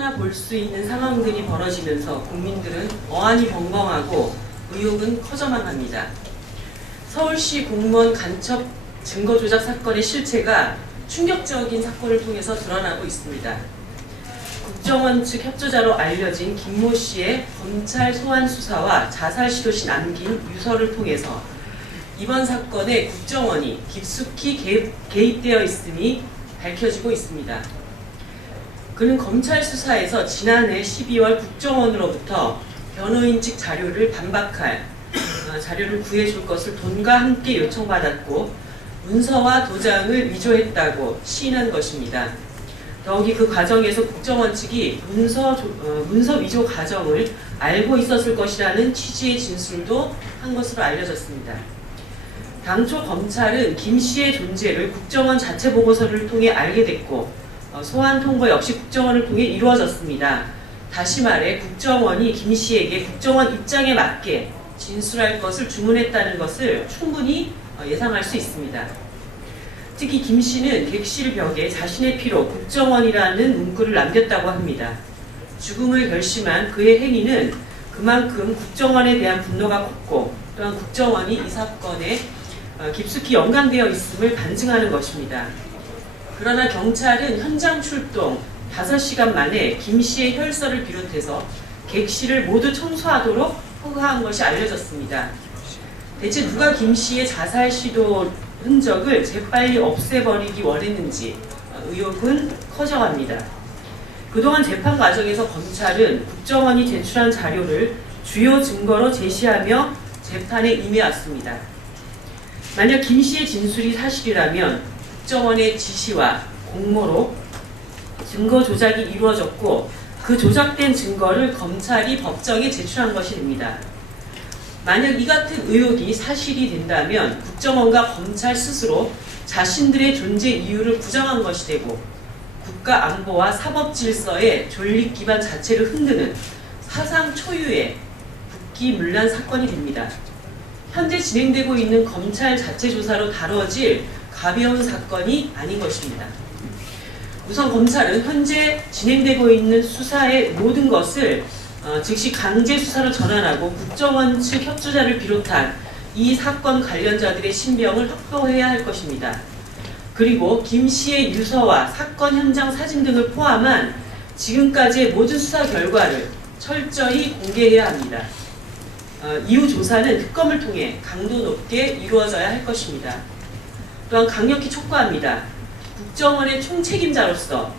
어디서나 볼 수 있는 상황들이 벌어지면서 국민들은 어안이 벙벙하고 의혹은 커져만 합니다. 서울시 공무원 간첩 증거 조작 사건의 실체가 충격적인 사건을 통해서 드러나고 있습니다. 국정원 측 협조자로 알려진 김모 씨의 검찰 소환 수사와 자살 시도시 남긴 유서를 통해서 이번 사건에 국정원이 깊숙이 개입되어 있음이 밝혀지고 있습니다. 그는 검찰 수사에서 지난해 12월 국정원으로부터 변호인 측 자료를 자료를 구해줄 것을 돈과 함께 요청받았고 문서와 도장을 위조했다고 시인한 것입니다. 더욱이 그 과정에서 국정원 측이 문서 위조 과정을 알고 있었을 것이라는 취지의 진술도 한 것으로 알려졌습니다. 당초 검찰은 김 씨의 존재를 국정원 자체 보고서를 통해 알게 됐고 소환 통보 역시 국정원을 통해 이루어졌습니다. 다시 말해 국정원이 김 씨에게 국정원 입장에 맞게 진술할 것을 주문했다는 것을 충분히 예상할 수 있습니다. 특히 김 씨는 객실 벽에 자신의 피로 국정원이라는 문구를 남겼다고 합니다. 죽음을 결심한 그의 행위는 그만큼 국정원에 대한 분노가 컸고 또한 국정원이 이 사건에 깊숙이 연관되어 있음을 반증하는 것입니다. 그러나 경찰은 현장 출동 5시간 만에 김 씨의 혈서를 비롯해서 객실을 모두 청소하도록 허가한 것이 알려졌습니다. 대체 누가 김 씨의 자살 시도 흔적을 재빨리 없애버리기 원했는지 의혹은 커져갑니다. 그동안 재판 과정에서 검찰은 국정원이 제출한 자료를 주요 증거로 제시하며 재판에 임해왔습니다. 만약 김 씨의 진술이 사실이라면 국정원의 지시와 공모로 증거 조작이 이루어졌고 그 조작된 증거를 검찰이 법정에 제출한 것이 됩니다. 만약 이 같은 의혹이 사실이 된다면 국정원과 검찰 스스로 자신들의 존재 이유를 부정한 것이 되고 국가 안보와 사법 질서의 존립 기반 자체를 흔드는 사상 초유의 국기문란 사건이 됩니다. 현재 진행되고 있는 검찰 자체 조사로 다뤄질 가벼운 사건이 아닌 것입니다. 우선 검찰은 현재 진행되고 있는 수사의 모든 것을 즉시 강제 수사로 전환하고 국정원 측 협조자를 비롯한 이 사건 관련자들의 신병을 확보해야 할 것입니다. 그리고 김 씨의 유서와 사건 현장 사진 등을 포함한 지금까지의 모든 수사 결과를 철저히 공개해야 합니다. 이후 조사는 특검을 통해 강도 높게 이루어져야 할 것입니다. 또한 강력히 촉구합니다. 국정원의 총책임자로서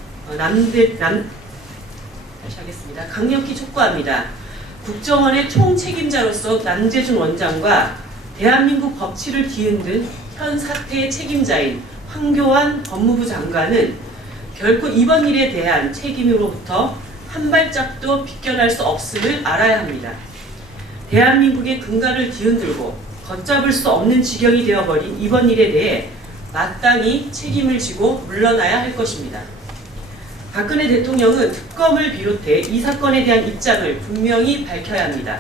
강력히 촉구합니다. 국정원의 총책임자로서 남재준 원장과 대한민국 법치를 뒤흔든 현 사태의 책임자인 황교안 법무부 장관은 결코 이번 일에 대한 책임으로부터 한 발짝도 비껴날 수 없음을 알아야 합니다. 대한민국의 근간을 뒤흔들고 걷잡을 수 없는 지경이 되어버린 이번 일에 대해 마땅히 책임을 지고 물러나야 할 것입니다. 박근혜 대통령은 특검을 비롯해 이 사건에 대한 입장을 분명히 밝혀야 합니다.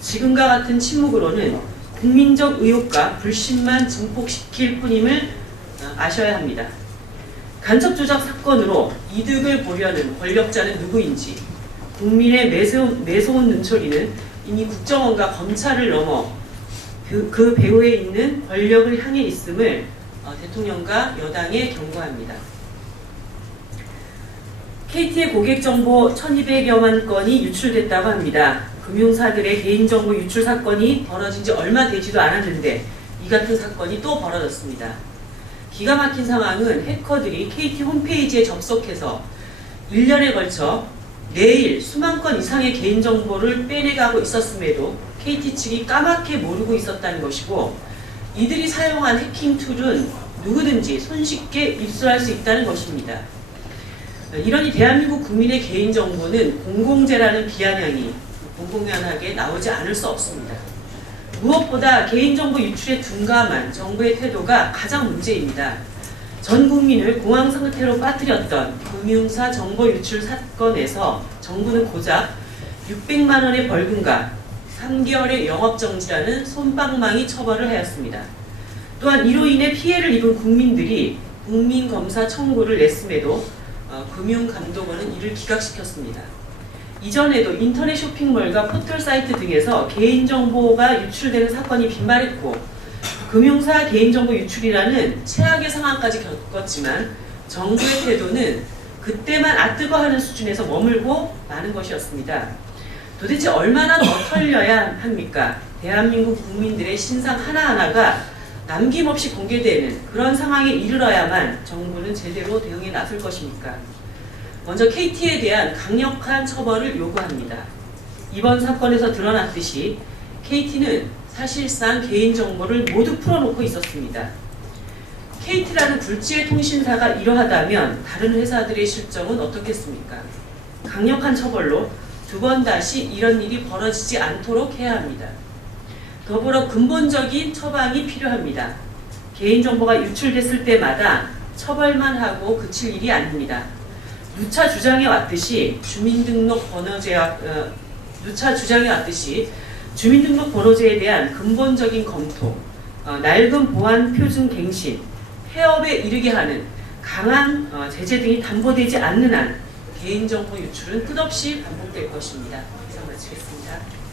지금과 같은 침묵으로는 국민적 의혹과 불신만 증폭시킬 뿐임을 아셔야 합니다. 간첩 조작 사건으로 이득을 보려는 권력자는 누구인지 국민의 매서운 눈초리는 이미 국정원과 검찰을 넘어 그 배후에 있는 권력을 향해 있음을 대통령과 여당에 경고합니다. KT의 고객정보 1200여만 건이 유출됐다고 합니다. 금융사들의 개인정보 유출 사건이 벌어진 지 얼마 되지도 않았는데 이 같은 사건이 또 벌어졌습니다. 기가 막힌 상황은 해커들이 KT 홈페이지에 접속해서 1년에 걸쳐 매일 수만 건 이상의 개인정보를 빼내가고 있었음에도 KT 측이 까맣게 모르고 있었다는 것이고 이들이 사용한 해킹 툴은 누구든지 손쉽게 입수할 수 있다는 것입니다. 이러니 대한민국 국민의 개인정보는 공공재라는 비아냥이 공공연하게 나오지 않을 수 없습니다. 무엇보다 개인정보 유출에 둔감한 정부의 태도가 가장 문제입니다. 전 국민을 공황 상태로 빠뜨렸던 금융사 정보 유출 사건에서 정부는 고작 600만 원의 벌금과 3개월의 영업정지라는 솜방망이 처벌을 하였습니다. 또한 이로 인해 피해를 입은 국민들이 국민검사 청구를 냈음에도 금융감독원은 이를 기각시켰습니다. 이전에도 인터넷 쇼핑몰과 포털 사이트 등에서 개인정보가 유출되는 사건이 빈발했고 금융사 개인정보 유출이라는 최악의 상황까지 겪었지만 정부의 태도는 그때만 아뜨거하는 수준에서 머물고 마는 것이었습니다. 도대체 얼마나 더 털려야 합니까? 대한민국 국민들의 신상 하나하나가 남김없이 공개되는 그런 상황에 이르러야만 정부는 제대로 대응에 나설 것입니까? 먼저 KT에 대한 강력한 처벌을 요구합니다. 이번 사건에서 드러났듯이 KT는 사실상 개인정보를 모두 풀어놓고 있었습니다. KT라는 굴지의 통신사가 이러하다면 다른 회사들의 실정은 어떻겠습니까? 강력한 처벌로 두 번 다시 이런 일이 벌어지지 않도록 해야 합니다. 더불어 근본적인 처방이 필요합니다. 개인정보가 유출됐을 때마다 처벌만 하고 그칠 일이 아닙니다. 누차 주장해 왔듯이 주민등록 번호제에 대한 근본적인 검토, 낡은 보안 표준 갱신, 폐업에 이르게 하는 강한 제재 등이 담보되지 않는 한 개인정보 유출은 끝없이 반복될 것입니다. 이상 마치겠습니다.